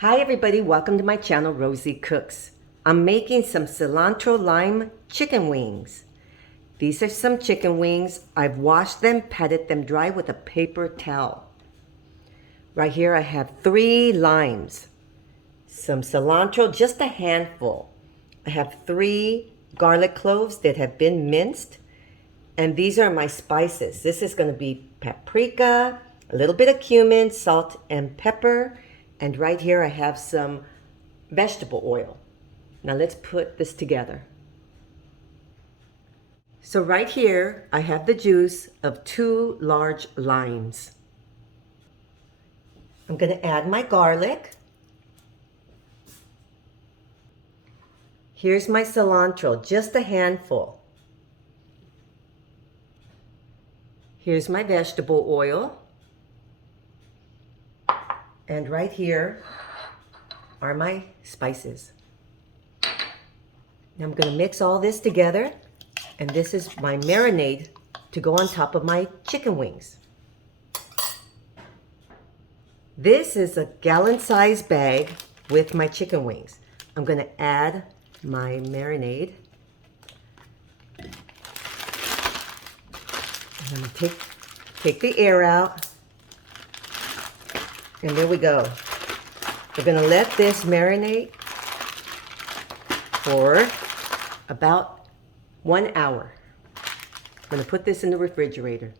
Hi everybody, welcome to my channel, Rosie Cooks. I'm making some cilantro lime chicken wings. These are some chicken wings. I've washed them, patted them dry with a paper towel. Right here I have 3 limes, some cilantro, just a handful. I have 3 garlic cloves that have been minced, and these are my spices. This is going to be paprika, a little bit of cumin, salt, and pepper. And right here I have some vegetable oil. Now let's put this together. So right here I have the juice of 2 large limes. I'm going to add my garlic. Here's my cilantro, just a handful. Here's my vegetable oil. And right here are my spices. Now I'm going to mix all this together, and this is my marinade to go on top of my chicken wings. This is a gallon-sized bag with my chicken wings. I'm going to add my marinade. I'm going to take the air out. And there we go. We're going to let this marinate for about 1 hour. I'm going to put this in the refrigerator.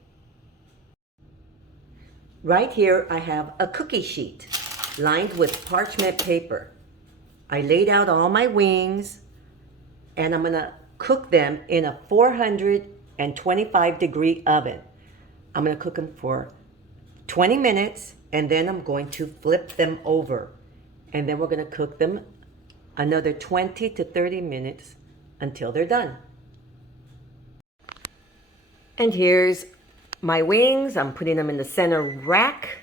Right here I have a cookie sheet lined with parchment paper. I laid out all my wings, and I'm going to cook them in a 425-degree oven. I'm going to cook them for 20 minutes, and then I'm going to flip them over. And then we're going to cook them another 20 to 30 minutes until they're done. And here's my wings. I'm putting them in the center rack.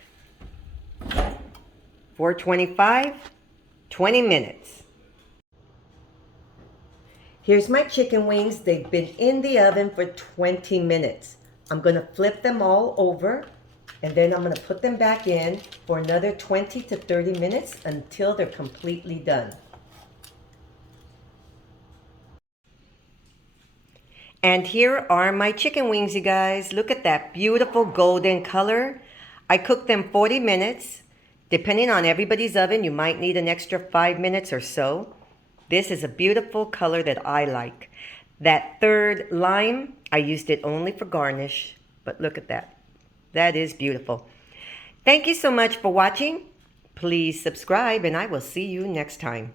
425, 20 minutes. Here's my chicken wings. They've been in the oven for 20 minutes. I'm going to flip them all over, and then I'm going to put them back in for another 20 to 30 minutes until they're completely done. And here are my chicken wings, you guys. Look at that beautiful golden color. I cooked them 40 minutes. Depending on everybody's oven, you might need an extra 5 minutes or so. This is a beautiful color that I like. That 3rd lime, I used it only for garnish, but look at that. That is beautiful. Thank you so much for watching. Please subscribe, and I will see you next time.